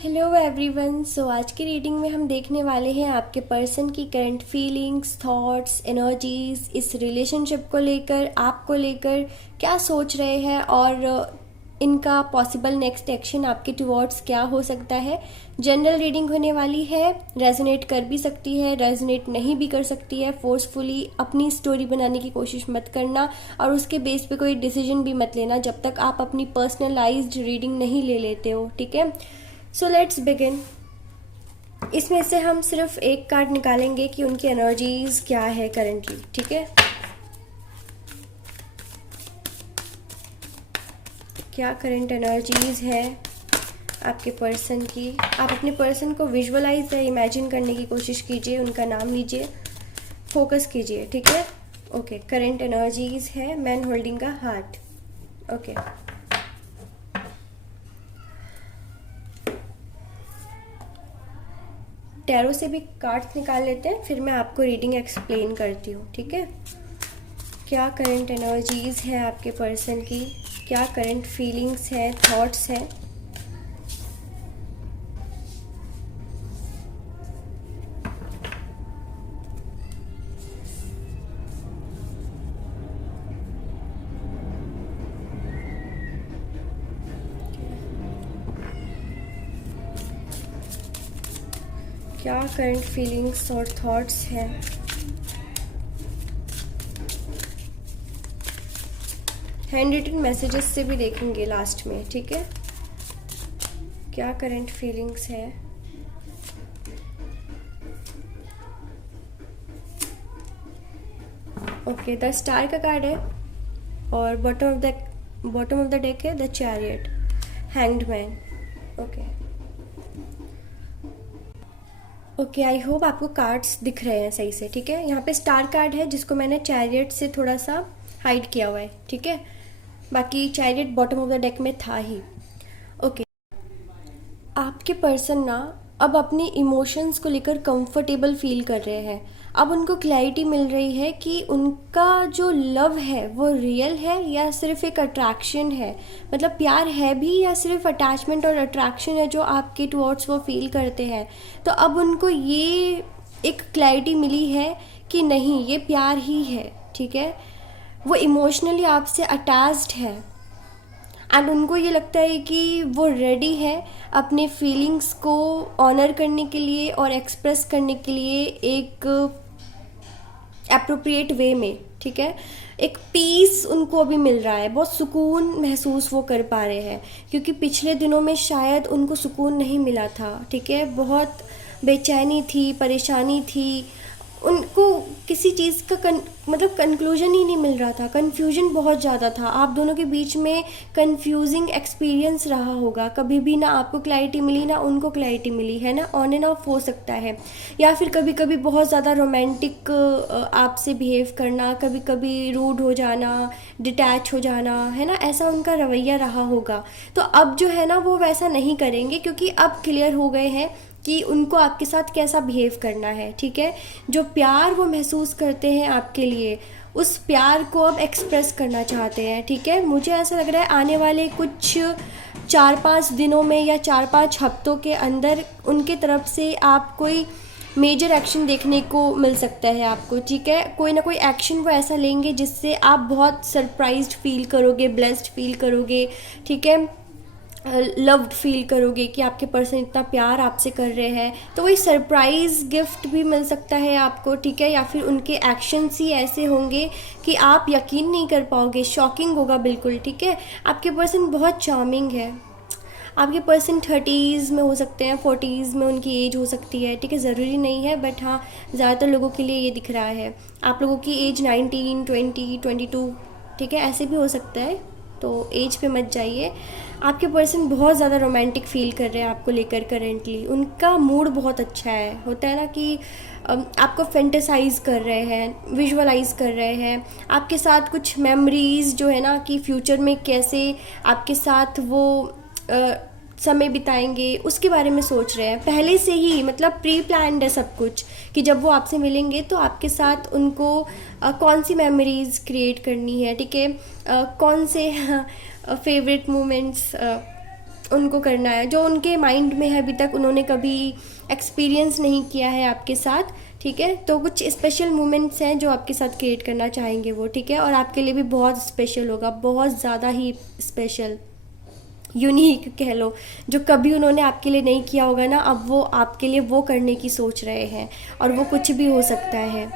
Hello everyone. आज की reading में हम देखने वाले हैं आपके पर्सन की करंट फीलिंग्स, थॉट्स, एनर्जीज, इस रिलेशनशिप को लेकर, आपको लेकर क्या सोच रहे हैं और इनका पॉसिबल नेक्स्ट एक्शन आपके टुवर्ड्स क्या हो सकता है। जनरल रीडिंग होने वाली है, रेजोनेट कर भी सकती है, रेजोनेट नहीं भी कर सकती है। फोर्सफुली अपनी स्टोरी बनाने की कोशिश मत करना और उसके बेस पे कोई डिसीजन भी मत लेना जब तक आप अपनी पर्सनलाइज्ड रीडिंग नहीं ले लेते हो, ठीक है। So let's begin. इसमें से हम सिर्फ एक कार्ड निकालेंगे कि उनकी एनर्जीज क्या है करेंटली, ठीक है। क्या करंट एनर्जीज है आपके पर्सन की। आप अपने पर्सन को विजुअलाइज या इमेजिन करने की कोशिश कीजिए, उनका नाम लीजिए, फोकस कीजिए, ठीक है। ओके, करंट एनर्जीज है मैन होल्डिंग का हार्ट। ओके, टैरो से भी कार्ड्स निकाल लेते हैं, फिर मैं आपको रीडिंग एक्सप्लेन करती हूँ, ठीक है। क्या करंट एनर्जीज है आपके पर्सन की, क्या करंट फीलिंग्स है, थॉट्स है। क्या करंट फीलिंग्स और थॉट्स हैं। हैंड रिटन मैसेजेस से भी देखेंगे लास्ट में, ठीक है। क्या करंट फीलिंग्स है। ओके, द स्टार का कार्ड है और बॉटम ऑफ द डेक है the chariot, hanged man. Okay, I hope आपको कार्ड्स दिख रहे हैं सही से, ठीक है। यहाँ पे स्टार कार्ड है जिसको मैंने चैरियट से थोड़ा सा हाइड किया हुआ है, ठीक है। बाकी chariot bottom of the deck में था ही। ओके, आपके पर्सन ना अब अपने इमोशंस को लेकर कंफर्टेबल फील कर रहे हैं। अब उनको क्लैरिटी मिल रही है कि उनका जो लव है वो रियल है या सिर्फ एक अट्रैक्शन है। मतलब प्यार है भी या सिर्फ अटैचमेंट और अट्रैक्शन है जो आपके टुवर्ड्स वो फील करते हैं। तो अब उनको ये एक क्लैरिटी मिली है कि नहीं, ये प्यार ही है, ठीक है। वो इमोशनली आपसे अटैच्ड है एंड उनको ये लगता है कि वो रेडी है अपने फीलिंग्स को ऑनर करने के लिए और एक्सप्रेस करने के लिए एक एप्रोप्रिएट वे में, ठीक है। एक पीस उनको अभी मिल रहा है, बहुत सुकून महसूस वो कर पा रहे हैं क्योंकि पिछले दिनों में शायद उनको सुकून नहीं मिला था, ठीक है। बहुत बेचैनी थी, परेशानी थी, उनको किसी चीज़ का मतलब कंक्लूजन ही नहीं मिल रहा था, कन्फ्यूजन बहुत ज़्यादा था। आप दोनों के बीच में कंफ्यूजिंग एक्सपीरियंस रहा होगा, कभी भी ना आपको क्लैरिटी मिली ना उनको क्लैरिटी मिली, है ना। ऑन एंड ऑफ हो सकता है, या फिर कभी कभी बहुत ज़्यादा रोमांटिक आपसे बिहेव करना, कभी कभी रूड हो जाना, डिटैच हो जाना, है ना, ऐसा उनका रवैया रहा होगा। तो अब जो है ना वो वैसा नहीं करेंगे क्योंकि अब क्लियर हो गए हैं कि उनको आपके साथ कैसा बिहेव करना है, ठीक है। जो प्यार वो महसूस करते हैं आपके लिए, उस प्यार को अब एक्सप्रेस करना चाहते हैं, ठीक है। मुझे ऐसा लग रहा है आने वाले कुछ 4-5 दिनों में या 4-5 हफ्तों के अंदर उनके तरफ से आप कोई मेजर एक्शन देखने को मिल सकता है आपको, ठीक है। कोई ना कोई एक्शन वो ऐसा लेंगे जिससे आप बहुत सरप्राइज्ड फील करोगे, ब्लेस्ड फील करोगे, ठीक है, लव्ड फील करोगे कि आपके पर्सन इतना प्यार आपसे कर रहे हैं। तो वही सरप्राइज़ गिफ्ट भी मिल सकता है आपको, ठीक है। या फिर उनके एक्शंस ही ऐसे होंगे कि आप यकीन नहीं कर पाओगे, शॉकिंग होगा बिल्कुल, ठीक है। आपके पर्सन बहुत चार्मिंग है। आपके पर्सन 30s में हो सकते हैं, 40s में उनकी एज हो सकती है, ठीक है। ज़रूरी नहीं है, बट हाँ ज़्यादातर लोगों के लिए ये दिख रहा है। आप लोगों की एज 19, 20, 22, ठीक है, ऐसे भी हो सकता है, तो एज पे मत जाइए। आपके पर्सन बहुत ज़्यादा रोमांटिक फील कर रहे हैं आपको लेकर करेंटली। उनका मूड बहुत अच्छा है, होता है ना कि आपको फेंटेसाइज कर रहे हैं, विजुअलाइज कर रहे हैं आपके साथ कुछ मेमोरीज जो है ना कि फ्यूचर में कैसे आपके साथ वो समय बिताएंगे उसके बारे में सोच रहे हैं पहले से ही। मतलब प्री प्लान्ड है सब कुछ कि जब वो आपसे मिलेंगे तो आपके साथ उनको कौन सी मेमोरीज क्रिएट करनी है, ठीक है, कौन से फेवरेट मोमेंट्स उनको करना है, जो उनके माइंड में है अभी तक उन्होंने कभी एक्सपीरियंस नहीं किया है आपके साथ, ठीक है। तो कुछ स्पेशल मोमेंट्स हैं जो आपके साथ क्रिएट करना चाहेंगे वो, ठीक है। और आपके लिए भी बहुत स्पेशल होगा, बहुत ज़्यादा ही स्पेशल, यूनिक कह लो, जो कभी उन्होंने आपके लिए नहीं किया होगा ना, अब वो आपके लिए वो करने की सोच रहे हैं, और वो कुछ भी हो सकता है।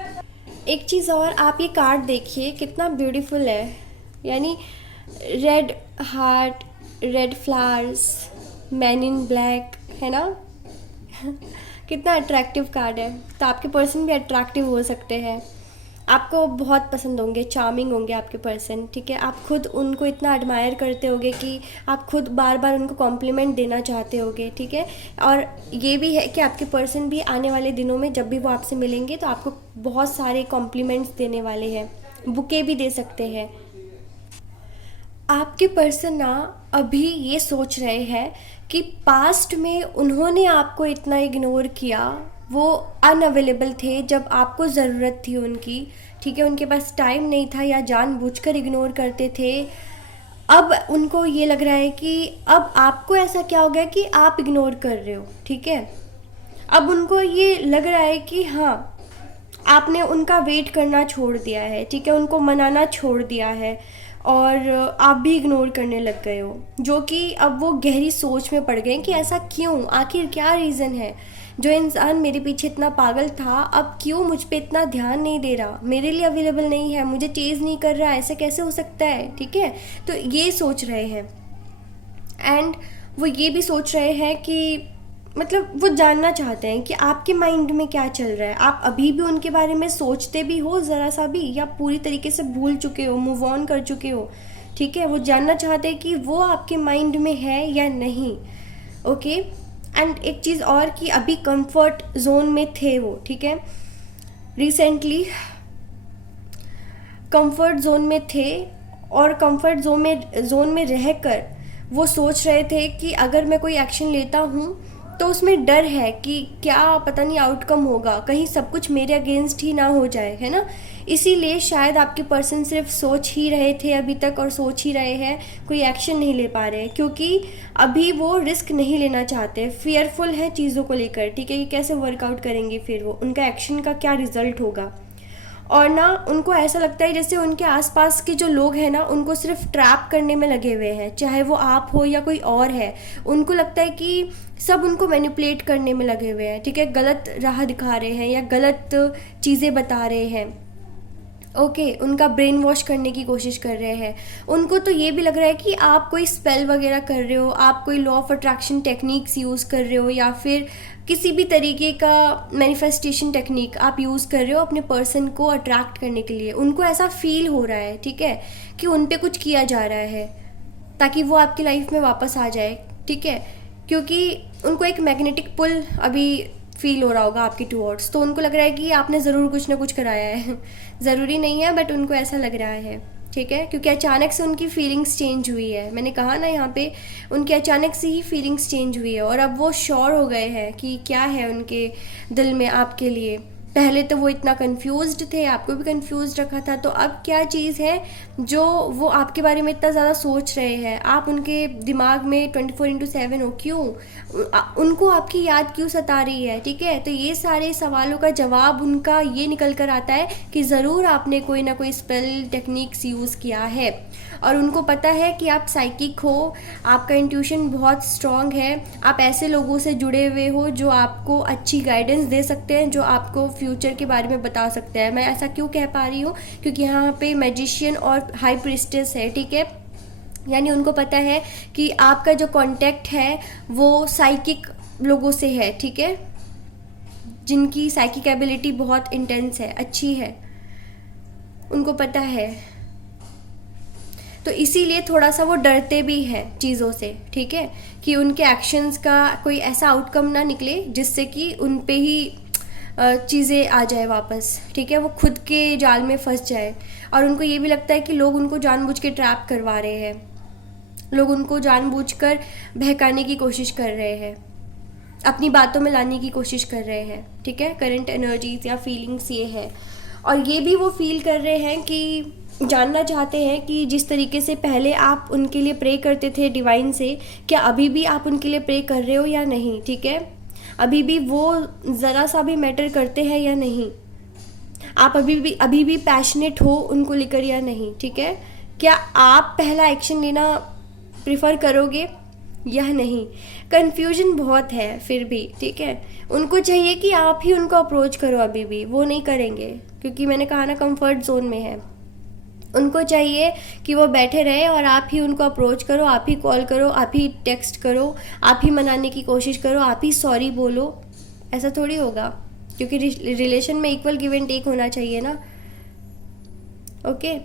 एक चीज़ और, आप ये कार्ड देखिए कितना ब्यूटीफुल है, यानी red heart, red flowers, man in black, है ना। कितना अट्रैक्टिव कार्ड है। तो आपके पर्सन भी अट्रैक्टिव हो सकते हैं, आपको बहुत पसंद होंगे, चार्मिंग होंगे आपके पर्सन, ठीक है। आप खुद उनको इतना एडमायर करते होगे कि आप खुद बार बार उनको कॉम्प्लीमेंट देना चाहते होगे, ठीक है। और ये भी है कि आपके पर्सन भी आने वाले दिनों में जब भी वो आपसे मिलेंगे तो आपको बहुत सारे कॉम्प्लीमेंट्स देने वाले हैं, बुके भी दे सकते हैं। आपके पर्सन ना अभी ये सोच रहे हैं कि पास्ट में उन्होंने आपको इतना इग्नोर किया, वो अनअवेलेबल थे जब आपको ज़रूरत थी उनकी, ठीक है। उनके पास टाइम नहीं था या जानबूझकर इग्नोर करते थे। अब उनको ये लग रहा है कि अब आपको ऐसा क्या हो गया कि आप इग्नोर कर रहे हो, ठीक है। अब उनको ये लग रहा है कि हाँ, आपने उनका वेट करना छोड़ दिया है, ठीक है, उनको मनाना छोड़ दिया है, और आप भी इग्नोर करने लग गए हो, जो कि अब वो गहरी सोच में पड़ गए कि ऐसा क्यों, आखिर क्या रीज़न है। जो इंसान मेरे पीछे इतना पागल था अब क्यों मुझ पे इतना ध्यान नहीं दे रहा, मेरे लिए अवेलेबल नहीं है, मुझे चेज़ नहीं कर रहा, ऐसे कैसे हो सकता है, ठीक है। तो ये सोच रहे हैं, एंड वो ये भी सोच रहे हैं कि मतलब वो जानना चाहते हैं कि आपके माइंड में क्या चल रहा है, आप अभी भी उनके बारे में सोचते भी हो ज़रा सा भी, या पूरी तरीके से भूल चुके हो, मूव ऑन कर चुके हो, ठीक है। वो जानना चाहते हैं कि वो आपके माइंड में है या नहीं, ओके। एंड एक चीज़ और कि अभी कंफर्ट जोन में थे वो, ठीक है, रिसेंटली कंफर्ट जोन में थे, और कंफर्ट जोन में रहकर वो सोच रहे थे कि अगर मैं कोई एक्शन लेता हूँ तो उसमें डर है कि क्या पता नहीं आउटकम होगा, कहीं सब कुछ मेरे अगेंस्ट ही ना हो जाए, है ना। इसीलिए शायद आपके पर्सन सिर्फ सोच ही रहे थे अभी तक, और सोच ही रहे हैं, कोई एक्शन नहीं ले पा रहे, क्योंकि अभी वो रिस्क नहीं लेना चाहते, फियरफुल है चीज़ों को लेकर, ठीक है, कि कैसे वर्कआउट करेंगे, फिर वो उनका एक्शन का क्या रिजल्ट होगा। और ना उनको ऐसा लगता है जैसे उनके आसपास के जो लोग हैं ना उनको सिर्फ ट्रैप करने में लगे हुए हैं, चाहे वो आप हो या कोई और है। उनको लगता है कि सब उनको मैनिपुलेट करने में लगे हुए हैं, ठीक है, गलत राह दिखा रहे हैं या गलत चीज़ें बता रहे हैं, ओके, उनका ब्रेन वॉश करने की कोशिश कर रहे हैं। उनको तो ये भी लग रहा है कि आप कोई स्पेल वगैरह कर रहे हो, आप कोई law of attraction techniques use कर रहे हो, या फिर किसी भी तरीके का मैनिफेस्टेशन टेक्निक आप यूज़ कर रहे हो अपने पर्सन को अट्रैक्ट करने के लिए। उनको ऐसा फील हो रहा है, ठीक है, कि उन पे कुछ किया जा रहा है ताकि वो आपकी लाइफ में वापस आ जाए, ठीक है, क्योंकि उनको एक मैग्नेटिक पुल अभी फील हो रहा होगा आपकी टूवर्ड्स, तो उनको लग रहा है कि आपने ज़रूर कुछ ना कुछ कराया है। ज़रूरी नहीं है, बट उनको ऐसा लग रहा है, ठीक है, क्योंकि अचानक से उनकी फीलिंग्स चेंज हुई है। मैंने कहा ना यहाँ पे उनकी अचानक से ही फीलिंग्स चेंज हुई है, और अब वो श्योर हो गए हैं कि क्या है उनके दिल में आपके लिए। पहले तो वो इतना कंफ्यूज्ड थे, आपको भी कंफ्यूज रखा था, तो अब क्या चीज़ है जो वो आपके बारे में इतना ज़्यादा सोच रहे हैं, आप उनके दिमाग में 24/7 हो, क्यों उनको आपकी याद क्यों सता रही है, ठीक है। तो ये सारे सवालों का जवाब उनका ये निकल कर आता है कि ज़रूर आपने कोई ना कोई स्पेल टेक्निक्स यूज़ किया है, और उनको पता है कि आप साइकिक हो, आपका इंट्यूशन बहुत स्ट्रॉन्ग है, आप ऐसे लोगों से जुड़े हुए हो जो आपको अच्छी गाइडेंस दे सकते हैं, जो आपको फ्यूचर के बारे में बता सकते हैं। मैं ऐसा क्यों कह पा रही हूँ, क्योंकि यहाँ पे मैजिशियन और हाई प्रीस्टेस है, ठीक है, यानी उनको पता है कि आपका जो कांटेक्ट है वो साइकिक लोगों से है, ठीक है, जिनकी साइकिक एबिलिटी बहुत इंटेंस है, अच्छी है, उनको पता है। तो इसीलिए थोड़ा सा वो डरते भी हैं चीज़ों से, ठीक है, कि उनके एक्शंस का कोई ऐसा आउटकम ना निकले जिससे कि उन पे ही चीज़ें आ जाए वापस, ठीक है, वो खुद के जाल में फंस जाए। और उनको ये भी लगता है कि लोग उनको जानबूझ के ट्रैप करवा रहे हैं, लोग उनको जानबूझकर बहकाने की कोशिश कर रहे हैं, अपनी बातों में लाने की कोशिश कर रहे हैं, ठीक है, करंट एनर्जीज या फीलिंग्स ये है। और ये भी वो फील कर रहे हैं कि जानना चाहते हैं कि जिस तरीके से पहले आप उनके लिए प्रे करते थे डिवाइन से, क्या अभी भी आप उनके लिए प्रे कर रहे हो या नहीं, ठीक है। अभी भी वो ज़रा सा भी मैटर करते हैं या नहीं, आप अभी भी पैशनेट हो उनको लेकर या नहीं, ठीक है। क्या आप पहला एक्शन लेना प्रिफर करोगे या नहीं। कन्फ्यूजन बहुत है फिर भी, ठीक है। उनको चाहिए कि आप ही उनको अप्रोच करो, अभी भी वो नहीं करेंगे, क्योंकि मैंने कहा ना कंफर्ट जोन में है। उनको चाहिए कि वो बैठे रहे और आप ही उनको अप्रोच करो, आप ही कॉल करो, आप ही टेक्स्ट करो, आप ही मनाने की कोशिश करो, आप ही सॉरी बोलो। ऐसा थोड़ी होगा, क्योंकि रिलेशन में इक्वल गिव एंड टेक होना चाहिए ना। ओके,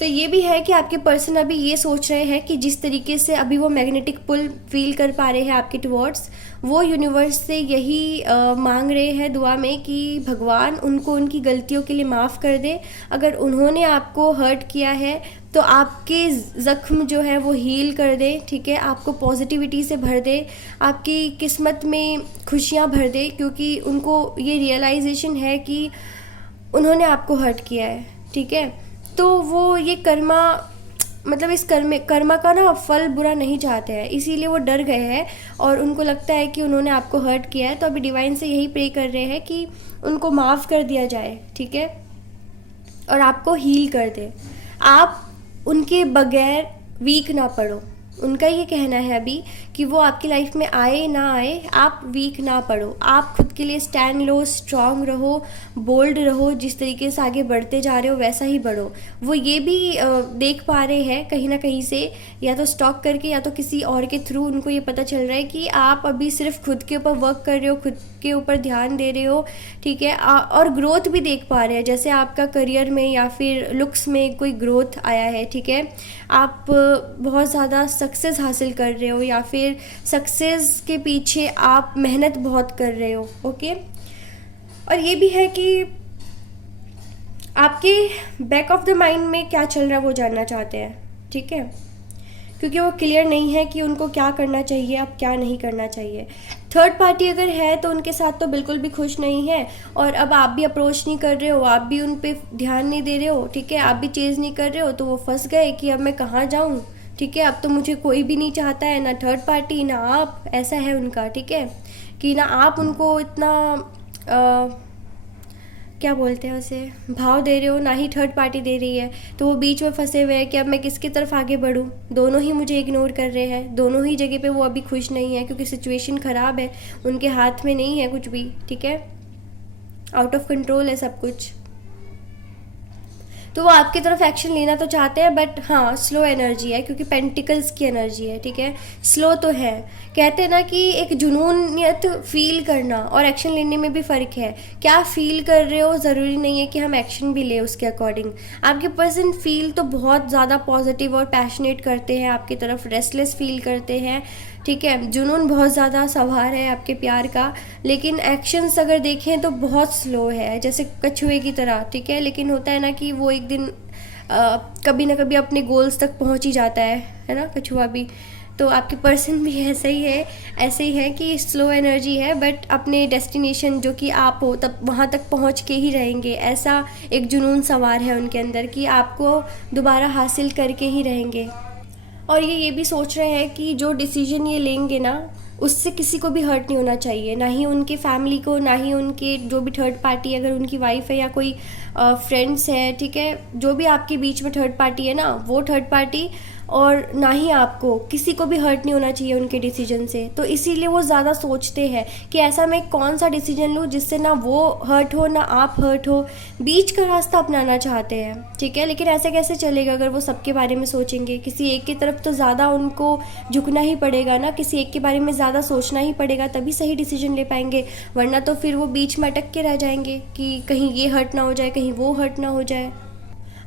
तो ये भी है कि आपके पर्सन अभी ये सोच रहे हैं कि जिस तरीके से अभी वो मैग्नेटिक पुल फील कर पा रहे हैं आपके टुवर्ड्स, वो यूनिवर्स से यही मांग रहे हैं दुआ में कि भगवान उनको उनकी गलतियों के लिए माफ़ कर दे। अगर उन्होंने आपको हर्ट किया है तो आपके ज़ख्म जो है वो हील कर दे, ठीक है। आपको पॉजिटिविटी से भर दे, आपकी किस्मत में खुशियाँ भर दे, क्योंकि उनको ये रियलाइजेशन है कि उन्होंने आपको हर्ट किया है, ठीक है। तो वो ये कर्मा, मतलब इस कर्मा का ना फल बुरा नहीं चाहते हैं, इसीलिए वो डर गए हैं और उनको लगता है कि उन्होंने आपको हर्ट किया है। तो अभी डिवाइन से यही प्रे कर रहे हैं कि उनको माफ़ कर दिया जाए, ठीक है, और आपको हील कर दे। आप उनके बगैर वीक ना पड़ो। उनका ये कहना है अभी कि वो आपकी लाइफ में आए ना आए, आप वीक ना पड़ो। आप खुद के लिए स्टैंड लो, स्ट्रांग रहो, बोल्ड रहो। जिस तरीके से आगे बढ़ते जा रहे हो वैसा ही बढ़ो। वो ये भी देख पा रहे हैं कहीं ना कहीं से, या तो स्टॉक करके या तो किसी और के थ्रू उनको ये पता चल रहा है कि आप अभी सिर्फ खुद के ऊपर वर्क कर रहे हो, खुद के ऊपर ध्यान दे रहे हो, ठीक है। और ग्रोथ भी देख पा रहे हैं, जैसे आपका करियर में या फिर लुक्स में कोई ग्रोथ आया है, ठीक है। आप बहुत ज़्यादा सक्सेस हासिल कर रहे हो, या फिर सक्सेस के पीछे आप मेहनत बहुत कर रहे हो, ओके। और ये भी है कि आपके बैक ऑफ द माइंड में क्या चल रहा है वो जानना चाहते हैं, ठीक है, क्योंकि वो क्लियर नहीं है कि उनको क्या करना चाहिए, अब क्या नहीं करना चाहिए। थर्ड पार्टी अगर है तो उनके साथ तो बिल्कुल भी खुश नहीं है, और अब आप भी अप्रोच नहीं कर रहे हो, आप भी उन पे ध्यान नहीं दे रहे हो, ठीक है, आप भी चेज़ नहीं कर रहे हो, तो वो फंस गए कि अब मैं कहाँ जाऊँ, ठीक है। अब तो मुझे कोई भी नहीं चाहता है, ना थर्ड पार्टी ना आप, ऐसा है उनका, ठीक है, कि ना आप उनको इतना क्या बोलते हैं उसे, भाव दे रहे हो, ना ही थर्ड पार्टी दे रही है। तो वो बीच में फंसे हुए हैं कि अब मैं किसकी तरफ आगे बढ़ूं। दोनों ही मुझे इग्नोर कर रहे हैं, दोनों ही जगह पे वो अभी खुश नहीं है, क्योंकि सिचुएशन ख़राब है, उनके हाथ में नहीं है कुछ भी, ठीक है। आउट ऑफ कंट्रोल है सब कुछ। तो वो आपकी तरफ एक्शन लेना तो चाहते हैं, बट हाँ स्लो एनर्जी है, क्योंकि पेंटिकल्स की एनर्जी है, ठीक है। स्लो तो है, कहते हैं ना कि एक जुनूनियत फील करना और एक्शन लेने में भी फ़र्क है। क्या फील कर रहे हो ज़रूरी नहीं है कि हम एक्शन भी लें उसके अकॉर्डिंग। आपके पर्सन फील तो बहुत ज़्यादा पॉजिटिव और पैशनेट करते हैं आपकी तरफ, रेस्टलेस फील करते हैं, ठीक है। जुनून बहुत ज़्यादा सवार है आपके प्यार का, लेकिन एक्शंस अगर देखें तो बहुत स्लो है, जैसे कछुए की तरह, ठीक है। लेकिन होता है ना कि वो एक दिन कभी ना कभी अपने गोल्स तक पहुंच ही जाता है ना, कछुआ भी। तो आपके पर्सन भी ऐसा ही है, ऐसे ही है कि स्लो एनर्जी है, बट अपने डेस्टिनेशन जो कि आप हो तब वहाँ तक पहुँच के ही रहेंगे। ऐसा एक जुनून सवार है उनके अंदर कि आपको दोबारा हासिल करके ही रहेंगे। और ये भी सोच रहे हैं कि जो डिसीजन ये लेंगे ना, उससे किसी को भी हर्ट नहीं होना चाहिए, ना ही उनके फैमिली को, ना ही उनके जो भी थर्ड पार्टी, अगर उनकी वाइफ है या कोई फ्रेंड्स है, ठीक है, जो भी आपके बीच में थर्ड पार्टी है ना, वो थर्ड पार्टी, और ना ही आपको, किसी को भी हर्ट नहीं होना चाहिए उनके डिसीजन से। तो इसीलिए वो ज़्यादा सोचते हैं कि ऐसा मैं कौन सा डिसीजन लूँ जिससे ना वो हर्ट हो ना आप हर्ट हो। बीच का रास्ता अपनाना चाहते हैं, ठीक है। लेकिन ऐसे कैसे चलेगा अगर वो सबके बारे में सोचेंगे। किसी एक की तरफ तो ज़्यादा उनको झुकना ही पड़ेगा ना, किसी एक के बारे में ज़्यादा सोचना ही पड़ेगा, तभी सही डिसीजन ले पाएंगे। वरना तो फिर वो बीच में अटक के रह जाएंगे कि कहीं ये हर्ट ना हो जाए, कहीं वो हर्ट ना हो जाए।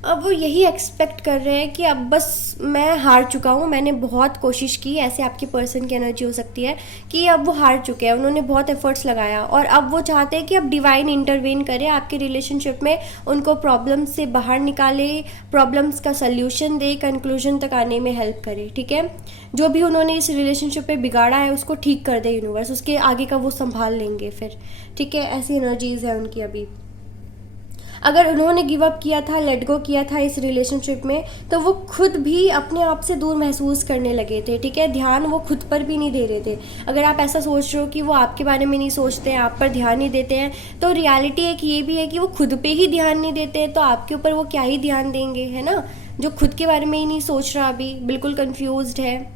अब वो यही एक्सपेक्ट कर रहे हैं कि अब बस मैं हार चुका हूँ, मैंने बहुत कोशिश की। ऐसे आपकी पर्सन की एनर्जी हो सकती है कि अब वो हार चुके हैं, उन्होंने बहुत एफर्ट्स लगाया और अब वो चाहते हैं कि अब डिवाइन इंटरवेन करे आपके रिलेशनशिप में, उनको प्रॉब्लम से बाहर निकाले, प्रॉब्लम्स का सल्यूशन दे, कंक्लूजन तक आने में हेल्प करे, ठीक है। जो भी उन्होंने इस रिलेशनशिप में बिगाड़ा है उसको ठीक कर दे यूनिवर्स, उसके आगे का वो संभाल लेंगे फिर, ठीक है। ऐसी एनर्जीज़ है उनकी अभी। अगर उन्होंने गिव अप किया था, लेट गो किया था इस रिलेशनशिप में, तो वो खुद भी अपने आप से दूर महसूस करने लगे थे, ठीक है। ध्यान वो खुद पर भी नहीं दे रहे थे। अगर आप ऐसा सोच रहे हो कि वो आपके बारे में नहीं सोचते हैं, आप पर ध्यान नहीं देते हैं, तो रियलिटी एक ये भी है कि वो खुद पे ही ध्यान नहीं देते हैं, तो आपके ऊपर वो क्या ही ध्यान देंगे, है ना। जो खुद के बारे में ही नहीं सोच रहा, अभी बिल्कुल कंफ्यूज्ड है,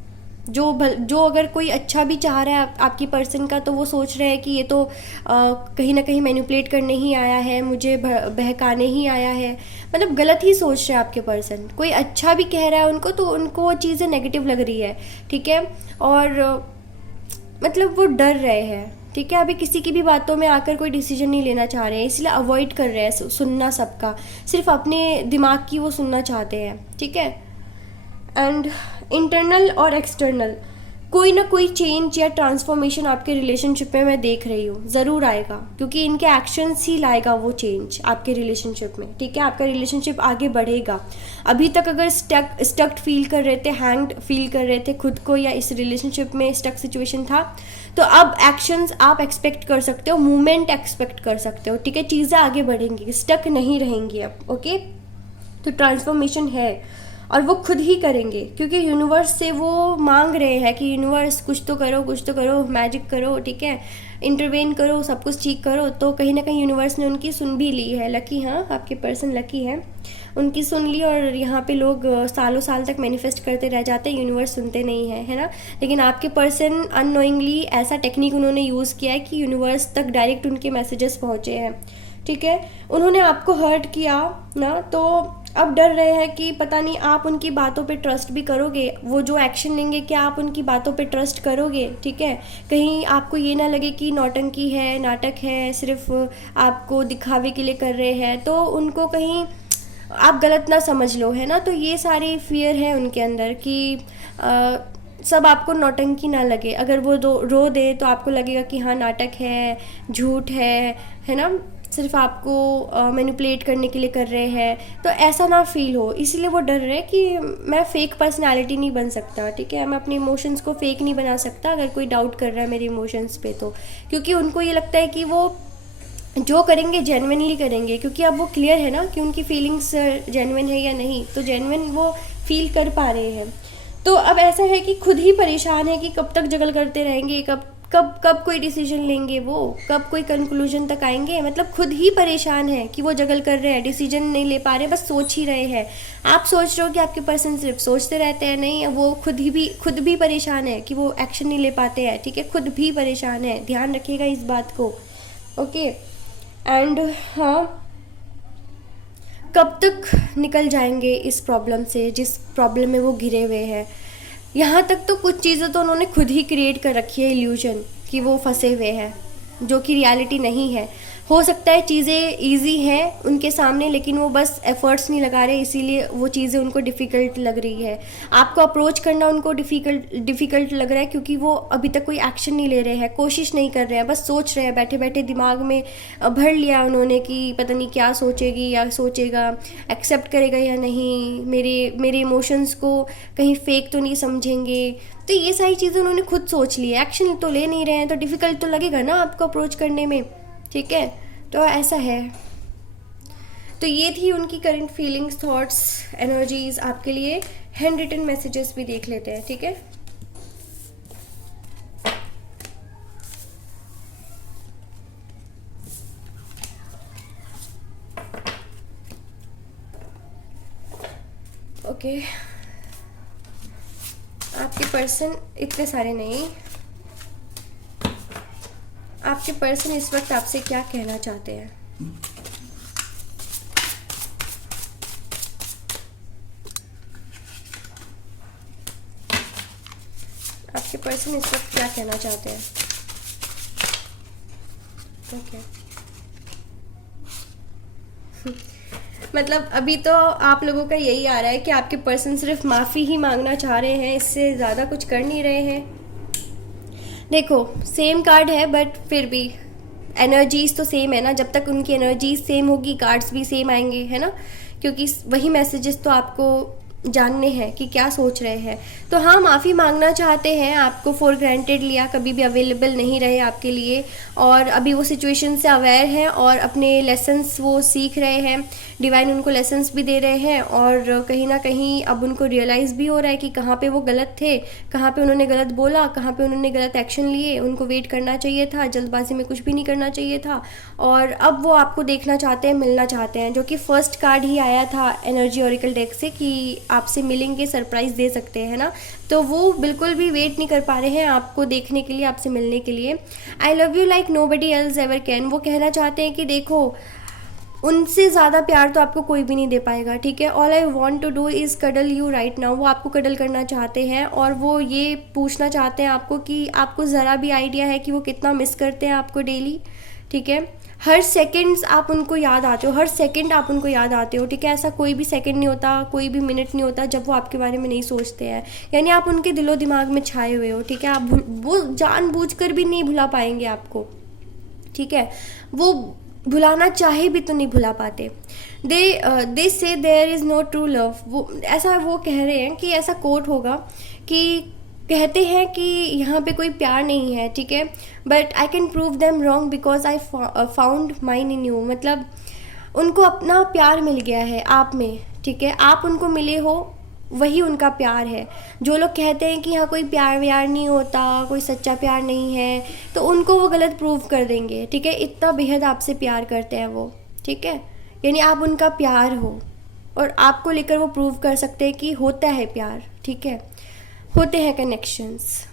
जो अगर कोई अच्छा भी चाह रहा है आपकी पर्सन का, तो वो सोच रहे हैं कि ये तो कहीं ना कहीं मैनिपुलेट करने ही आया है, मुझे बहकाने ही आया है। मतलब गलत ही सोच रहे हैं आपके पर्सन। कोई अच्छा भी कह रहा है उनको, तो उनको वो चीज़ें नेगेटिव लग रही है, ठीक है। और मतलब वो डर रहे हैं, ठीक है। अभी किसी की भी बातों में आकर कोई डिसीजन नहीं लेना चाह रहे हैं, इसलिए अवॉइड कर रहे हैं सुनना सबका, सिर्फ अपने दिमाग की वो सुनना चाहते हैं, ठीक है। एंड इंटरनल और एक्सटर्नल कोई ना कोई चेंज या ट्रांसफॉर्मेशन आपके रिलेशनशिप में मैं देख रही हूँ, ज़रूर आएगा, क्योंकि इनके एक्शंस ही लाएगा वो चेंज आपके रिलेशनशिप में, ठीक है। आपका रिलेशनशिप आगे बढ़ेगा। अभी तक अगर स्टक्ड फील कर रहे थे, हैंग्ड फील कर रहे थे खुद को, या इस रिलेशनशिप में स्टक सिचुएशन था, तो अब एक्शंस आप एक्सपेक्ट कर सकते हो, मूवमेंट एक्सपेक्ट कर सकते हो, ठीक है। चीज़ें आगे बढ़ेंगी, स्टक नहीं रहेंगी अब, ओके। तो ट्रांसफॉर्मेशन है और वो खुद ही करेंगे, क्योंकि यूनिवर्स से वो मांग रहे हैं कि यूनिवर्स कुछ तो करो, कुछ तो करो, मैजिक करो, ठीक है, इंटरवेन करो, सब कुछ ठीक करो। तो कहीं ना कहीं यूनिवर्स ने उनकी सुन भी ली है। लकी, हाँ, आपके पर्सन लकी हैं, उनकी सुन ली। और यहाँ पे लोग सालों साल तक मैनिफेस्ट करते रह जाते हैं, यूनिवर्स सुनते नहीं है, है ना। लेकिन आपके पर्सन अननोइंगली ऐसा टेक्निक उन्होंने यूज़ किया है कि यूनिवर्स तक डायरेक्ट उनके मैसेजेस पहुँचे हैं, ठीक है। उन्होंने आपको हर्ट किया ना, तो अब डर रहे हैं कि पता नहीं आप उनकी बातों पे ट्रस्ट भी करोगे, वो जो एक्शन लेंगे क्या आप उनकी बातों पे ट्रस्ट करोगे, ठीक है। कहीं आपको ये ना लगे कि नौटंकी है, नाटक है, सिर्फ आपको दिखावे के लिए कर रहे हैं, तो उनको कहीं आप गलत ना समझ लो, है ना। तो ये सारी फियर है उनके अंदर कि सब आपको नौटंकी ना लगे। अगर वो रो दे तो आपको लगेगा कि हाँ नाटक है, झूठ है ना, सिर्फ आपको मैनिपुलेट करने के लिए कर रहे हैं, तो ऐसा ना फील हो। इसीलिए वो डर रहे कि मैं फेक पर्सनालिटी नहीं बन सकता, ठीक है, मैं अपने इमोशंस को फेक नहीं बना सकता अगर कोई डाउट कर रहा है मेरे इमोशंस पे, तो क्योंकि उनको ये लगता है कि वो जो करेंगे जेन्युइनली करेंगे, क्योंकि अब वो क्लियर है ना कि उनकी फीलिंग्स जेन्युइन है या नहीं, तो जेन्युइन वो फील कर पा रहे हैं। तो अब ऐसा है कि खुद ही परेशान है कि कब तक जगल करते रहेंगे, कब कब कब कोई डिसीजन लेंगे, वो कब कोई कंक्लूजन तक आएंगे। मतलब खुद ही परेशान है कि वो जगल कर रहे हैं, डिसीजन नहीं ले पा रहे, बस सोच ही रहे हैं। आप सोच रहे हो कि आपके पर्सन सिर्फ सोचते रहते हैं, नहीं, वो खुद भी परेशान है कि वो एक्शन नहीं ले पाते हैं, ठीक है, खुद भी परेशान है। ध्यान रखिएगा इस बात को, ओके। एंड हाँ, कब तक निकल जाएंगे इस प्रॉब्लम से, जिस प्रॉब्लम में वो घिरे हुए हैं। यहाँ तक तो कुछ चीज़ें तो उन्होंने खुद ही क्रिएट कर रखी है, इल्यूजन, कि वो फंसे हुए हैं, जो कि रियलिटी नहीं है। हो सकता है चीज़ें इजी हैं उनके सामने, लेकिन वो बस एफर्ट्स नहीं लगा रहे, इसीलिए वो चीज़ें उनको डिफ़िकल्ट लग रही है। आपको अप्रोच करना उनको डिफ़िकल्ट लग रहा है, क्योंकि वो अभी तक कोई एक्शन नहीं ले रहे हैं, कोशिश नहीं कर रहे हैं, बस सोच रहे हैं बैठे बैठे। दिमाग में भर लिया उन्होंने कि पता नहीं क्या सोचेगी या सोचेगा, एक्सेप्ट करेगा या नहीं, मेरे इमोशंस को कहीं फेक तो नहीं समझेंगे। तो ये सारी चीज़ें उन्होंने खुद सोच ली है, एक्शन तो ले नहीं रहे हैं, तो डिफ़िकल्ट तो लगेगा ना आपको अप्रोच करने में, ठीक है। तो ऐसा है। तो ये थी उनकी करंट फीलिंग्स, थॉट्स, एनर्जीज आपके लिए। हैंड रिटन मैसेजेस भी देख लेते हैं, ठीक है। ओके, आपके पर्सन इतने सारे नहीं, आपके पर्सन इस वक्त आपसे क्या कहना चाहते हैं। आपके पर्सन इस वक्त क्या कहना चाहते हैं, ओके। मतलब अभी तो आप लोगों का यही आ रहा है कि आपके पर्सन सिर्फ माफ़ी ही मांगना चाह रहे हैं, इससे ज़्यादा कुछ कर नहीं रहे हैं। देखो, सेम कार्ड है, बट फिर भी एनर्जीज तो सेम है ना। जब तक उनकी एनर्जीज सेम होगी, कार्ड्स भी सेम आएंगे, है ना, क्योंकि वही मैसेजेस तो आपको जानने हैं कि क्या सोच रहे हैं। तो हाँ, माफ़ी मांगना चाहते हैं, आपको फॉर ग्रांटेड लिया, कभी भी अवेलेबल नहीं रहे आपके लिए, और अभी वो सिचुएशन से अवेयर हैं और अपने लेसन्स वो सीख रहे हैं। डिवाइन उनको लेसन्स भी दे रहे हैं, और कहीं ना कहीं अब उनको रियलाइज़ भी हो रहा है कि कहाँ पे वो गलत थे, कहाँ पे उन्होंने गलत बोला, कहाँ पे उन्होंने गलत एक्शन लिए। उनको वेट करना चाहिए था, जल्दबाजी में कुछ भी नहीं करना चाहिए था। और अब वो आपको देखना चाहते हैं, मिलना चाहते हैं, जो कि फर्स्ट कार्ड ही आया था एनर्जी ओरेकल डेक से कि आपसे मिलेंगे, सरप्राइज़ दे सकते हैं, है ना। तो वो बिल्कुल भी वेट नहीं कर पा रहे हैं आपको देखने के लिए, आपसे मिलने के लिए। I love you like nobody else ever can. वो कहना चाहते हैं कि देखो, उनसे ज़्यादा प्यार तो आपको कोई भी नहीं दे पाएगा, ठीक है। All I want to do is cuddle you right now. वो आपको कडल करना चाहते हैं, और वो ये पूछना चाहते हैं आपको कि आपको ज़रा भी आइडिया है कि वो कितना मिस करते हैं आपको डेली, ठीक है। हर सेकंड्स आप उनको याद आते हो, हर सेकंड आप उनको याद आते हो, ठीक है। ऐसा कोई भी सेकंड नहीं होता, कोई भी मिनट नहीं होता जब वो आपके बारे में नहीं सोचते हैं। यानी आप उनके दिलो दिमाग में छाए हुए हो, ठीक है। आप वो जानबूझकर भी नहीं भुला पाएंगे आपको, ठीक है। वो भुलाना चाहे भी तो नहीं भुला पाते। They say there is no true love. वो ऐसा वो कह रहे हैं कि ऐसा कोट होगा कि कहते हैं कि यहाँ पे कोई प्यार नहीं है, ठीक है, but I can prove them wrong because I found mine in you. मतलब उनको अपना प्यार मिल गया है आप में, ठीक है। आप उनको मिले हो, वही उनका प्यार है। जो लोग कहते हैं कि यहाँ कोई प्यार व्यार नहीं होता, कोई सच्चा प्यार नहीं है, तो उनको वो गलत प्रूव कर देंगे, ठीक है। इतना बेहद आपसे प्यार करते हैं वो, ठीक है। यानी आप उनका प्यार हो, और आपको लेकर वो प्रूव कर सकते हैं कि होता है प्यार, ठीक है, होते हैं कनेक्शंस।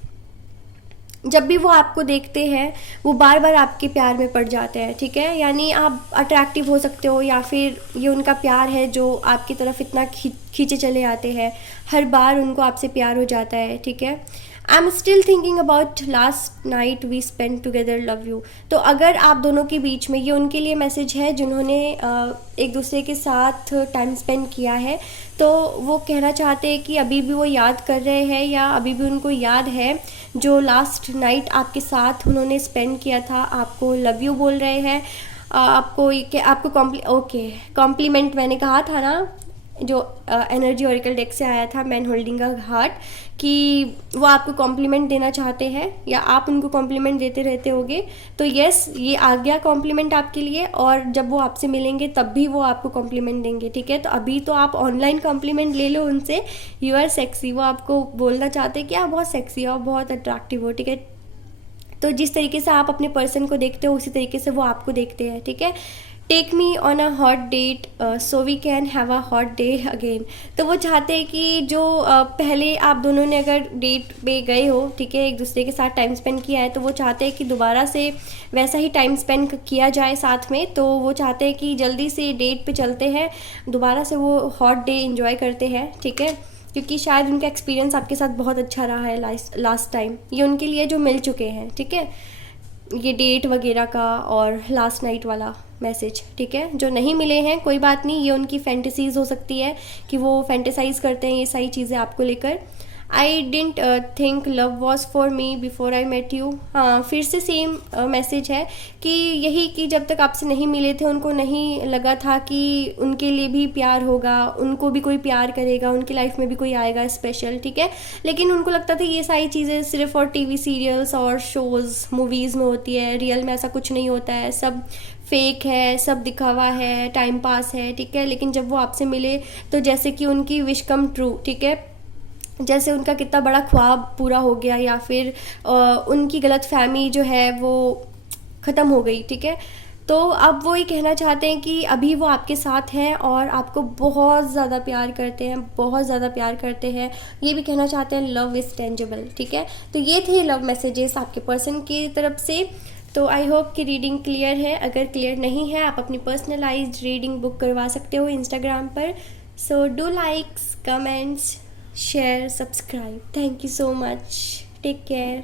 जब भी वो आपको देखते हैं, वो बार बार आपके प्यार में पड़ जाते हैं, ठीक है। यानी आप अट्रैक्टिव हो सकते हो, या फिर ये उनका प्यार है जो आपकी तरफ इतना खींचे चले आते हैं, हर बार उनको आपसे प्यार हो जाता है, ठीक है। I am still thinking about last night we spend together, love you. तो अगर आप दोनों के बीच में, ये उनके लिए मैसेज है जिन्होंने एक दूसरे के साथ टाइम स्पेंड किया है, तो वो कहना चाहते हैं कि अभी भी वो याद कर रहे हैं, या अभी भी उनको याद है जो लास्ट नाइट आपके साथ उन्होंने स्पेंड किया था। आपको लव यू बोल रहे हैं, आपको कॉम्प्लीमेंट मैंने कहा था ना, जो एनर्जी ओरेकल डेक से आया था, मैन होल्डिंग अ हार्ट, कि वो आपको कॉम्प्लीमेंट देना चाहते हैं, या आप उनको कॉम्प्लीमेंट देते रहते होगे। तो यस, ये आ गया कॉम्प्लीमेंट आपके लिए, और जब वो आपसे मिलेंगे तब भी वो आपको कॉम्प्लीमेंट देंगे, ठीक है। तो अभी तो आप ऑनलाइन कॉम्प्लीमेंट ले लो उनसे, यू आर सेक्सी। वो आपको बोलना चाहते हैं कि आप बहुत सेक्सी हो, बहुत अट्रैक्टिव हो, ठीक है। तो जिस तरीके से आप अपने पर्सन को देखते हो, उसी तरीके से वो आपको देखते हैं, ठीक है। Take me on a hot date so we can have a hot day again. तो वो चाहते हैं कि जो पहले आप दोनों ने अगर डेट पे गए हो, ठीक है, एक दूसरे के साथ टाइम स्पेंड किया है, तो वो चाहते हैं कि दोबारा से वैसा ही टाइम स्पेंड किया जाए साथ में। तो वो चाहते हैं कि जल्दी से डेट पे चलते हैं, दोबारा से वो हॉट डे इंजॉय करते हैं, ठीक है। क्योंकि शायद उनका एक्सपीरियंस आपके साथ बहुत अच्छा रहा है लास्ट टाइम, ये उनके लिए जो मिल चुके हैं, ठीक है, ये डेट वगैरह का और लास्ट नाइट वाला मैसेज, ठीक है। जो नहीं मिले हैं कोई बात नहीं, ये उनकी फैंटेसीज हो सकती है कि वो फैंटेसाइज करते हैं ये सारी चीज़ें आपको लेकर। I didn't think love was for me before I met you. हाँ, फिर से सेम मैसेज है कि यही कि जब तक आपसे नहीं मिले थे, उनको नहीं लगा था कि उनके लिए भी प्यार होगा, उनको भी कोई प्यार करेगा, उनकी लाइफ में भी कोई आएगा स्पेशल, ठीक है। लेकिन उनको लगता था ये सारी चीज़ें सिर्फ और टीवी सीरियल्स और शोज़ मूवीज़ में होती है, रियल में ऐसा कुछ नहीं होता है, सब फेक है, सब दिखावा है, टाइम पास है, ठीक है। लेकिन जब वो आपसे मिले तो जैसे कि उनकी विश कम ट्रू, ठीक है, जैसे उनका कितना बड़ा ख्वाब पूरा हो गया, या फिर उनकी गलत फहमी जो है वो ख़त्म हो गई, ठीक है। तो अब वो ये कहना चाहते हैं कि अभी वो आपके साथ हैं और आपको बहुत ज़्यादा प्यार करते हैं, बहुत ज़्यादा प्यार करते हैं। ये भी कहना चाहते हैं लव इज़ टेंजिबल, ठीक है। तो ये थे लव मैसेजेस आपके पर्सन की तरफ से। तो आई होप कि रीडिंग क्लियर है। अगर क्लियर नहीं है, आप अपनी पर्सनलाइज्ड रीडिंग बुक करवा सकते हो इंस्टाग्राम पर। So do likes, comments, share, subscribe. Thank you so much. Take care.